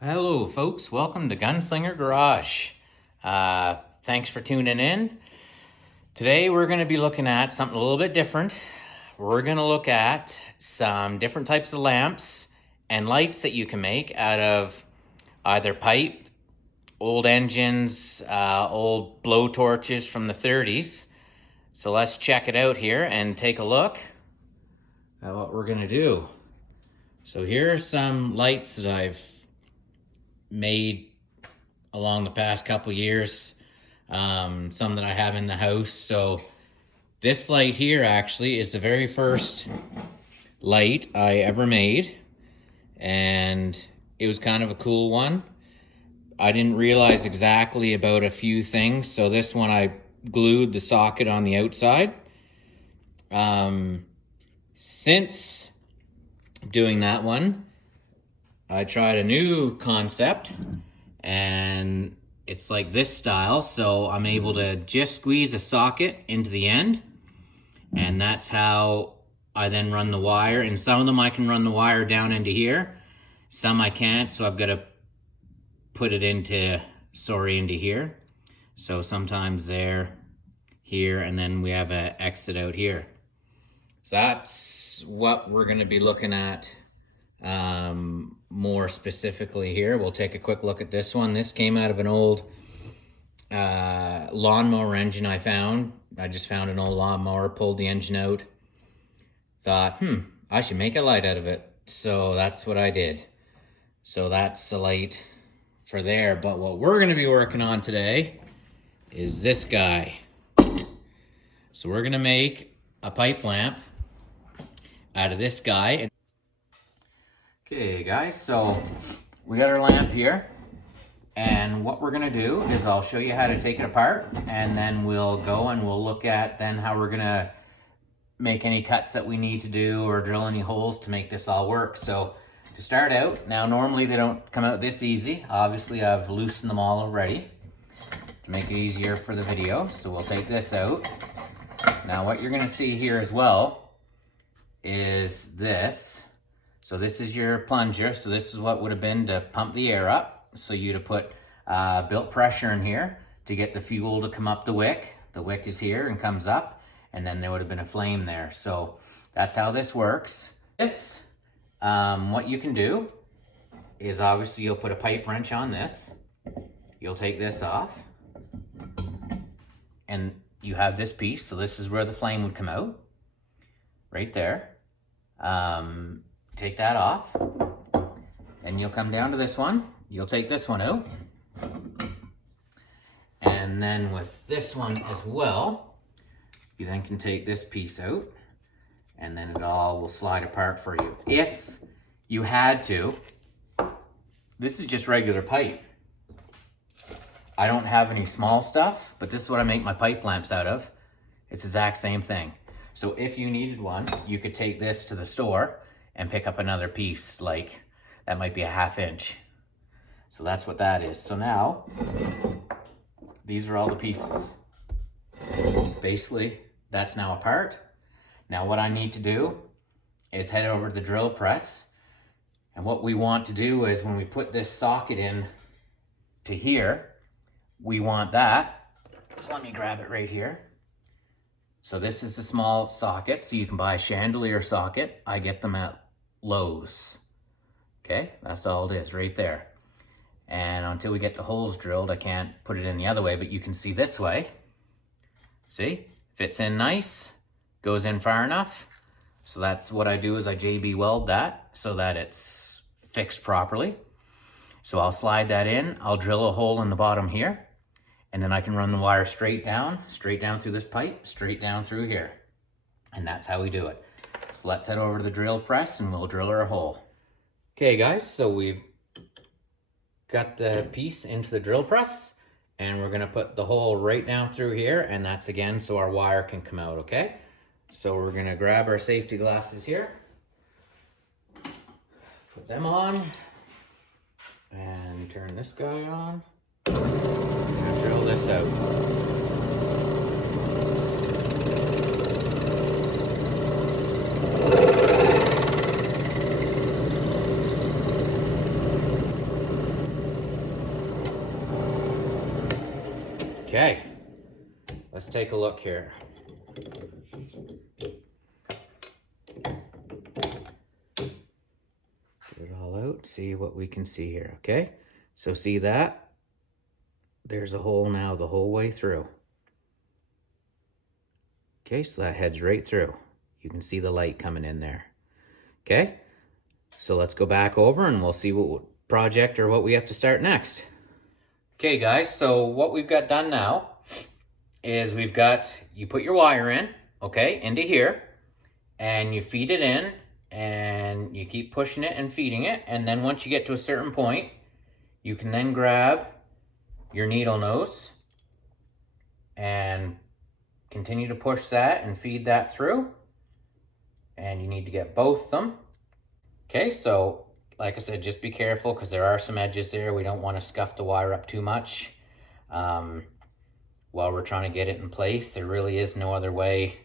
Hello folks, welcome to Gunslinger Garage. Thanks for tuning in. Today we're going to be looking at something a little bit different. We're going to look at some different types of lamps and lights that you can make out of either pipe, old engines, old blow torches from the 30s. So let's check it out here and take a look at what we're going to do. So here are some lights that I've made along the past couple years, some that I have in the house. So this light here actually is the very first light I ever made, and it was kind of a cool one. I didn't realize exactly about a few things, so this one I glued the socket on the outside. Since doing that one, I tried a new concept, and it's like this style. So I'm able to just squeeze a socket into the end, and that's how I then run the wire. And some of them I can run the wire down into here, some I can't, so I've got to put it into here. So sometimes there, here, and then we have an exit out here. So that's what we're going to be looking at more specifically here. We'll take a quick look at this one. This came out of an old lawnmower engine I found. I just found an old lawnmower, pulled the engine out, thought, I should make a light out of it. So that's what I did. So that's the light for there. But what we're going to be working on today is this guy. So we're going to make a pipe lamp out of this guy. Okay guys, so we got our lamp here, and what we're gonna do is I'll show you how to take it apart, and then we'll go and we'll look at then how we're gonna make any cuts that we need to do or drill any holes to make this all work. So to start out, now normally they don't come out this easy. Obviously I've loosened them all already to make it easier for the video. So we'll take this out. Now what you're gonna see here as well is this. So this is your plunger. So this is what would have been to pump the air up. So you'd have put built pressure in here to get the fuel to come up the wick. The wick is here and comes up, and then there would have been a flame there. So that's how this works. This, what you can do is obviously you'll put a pipe wrench on this. You'll take this off, and you have this piece. So this is where the flame would come out, right there. Take that off, and you'll come down to this one. You'll take this one out, and then with this one as well, you then can take this piece out, and then it all will slide apart for you. If you had to, this is just regular pipe. I don't have any small stuff, but this is what I make my pipe lamps out of. It's the exact same thing. So if you needed one, you could take this to the store and pick up another piece, like that might be a 1/2 inch. So that's what that is. So now, these are all the pieces. Basically, that's now apart. Now what I need to do is head over to the drill press. And what we want to do is when we put this socket in to here, we want that. So let me grab it right here. So this is the small socket, so you can buy a chandelier socket. I get them at Lowe's. Okay, that's all it is right there. And until we get the holes drilled, I can't put it in the other way, but you can see this way. See, fits in nice, goes in far enough. So that's what I do is I JB weld that so that it's fixed properly. So I'll slide that in, I'll drill a hole in the bottom here, and then I can run the wire straight down through this pipe, straight down through here. And that's how we do it. So let's head over to the drill press and we'll drill her a hole. Okay guys, so we've got the piece into the drill press, and we're gonna put the hole right down through here, and that's again so our wire can come out, okay? So we're gonna grab our safety glasses here, put them on, and turn this guy on. I'm gonna drill this out. Okay, let's take a look here. Get it all out, see what we can see here, okay? So see that? There's a hole now the whole way through. Okay, so that heads right through. You can see the light coming in there. Okay, so let's go back over and we'll see what project or what we have to start next. Okay guys, so what we've got done now is you put your wire in, okay, into here, and you feed it in, and you keep pushing it and feeding it, and then once you get to a certain point, you can then grab your needle nose and continue to push that and feed that through. And you need to get both of them. Okay, so like I said, just be careful because there are some edges there. We don't want to scuff the wire up too much while we're trying to get it in place. There really is no other way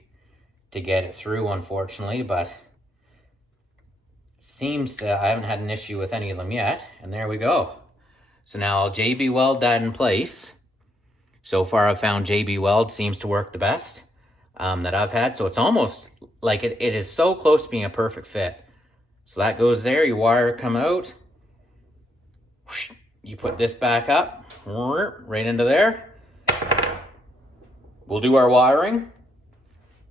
to get it through, unfortunately, but I haven't had an issue with any of them yet. And there we go. So now I'll JB weld that in place. So far I've found JB weld seems to work the best that I've had. So it's almost like it is so close to being a perfect fit. So that goes there, your wire come out. You put this back up, right into there. We'll do our wiring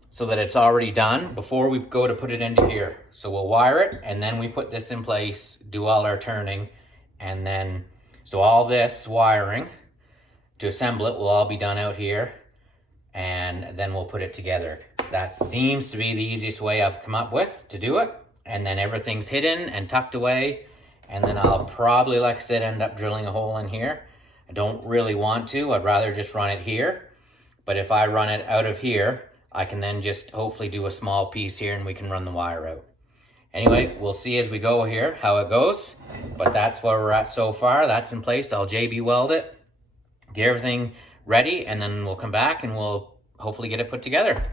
so that it's already done before we go to put it into here. So we'll wire it and then we put this in place, do all our turning, and then, so all this wiring to assemble it will all be done out here, and then we'll put it together. That seems to be the easiest way I've come up with to do it. And then everything's hidden and tucked away. And then I'll probably, like I said, end up drilling a hole in here. I don't really want to. I'd rather just run it here. But if I run it out of here, I can then just hopefully do a small piece here and we can run the wire out. Anyway, we'll see as we go here how it goes. But that's where we're at so far. That's in place. I'll JB weld it, get everything ready, and then we'll come back and we'll hopefully get it put together.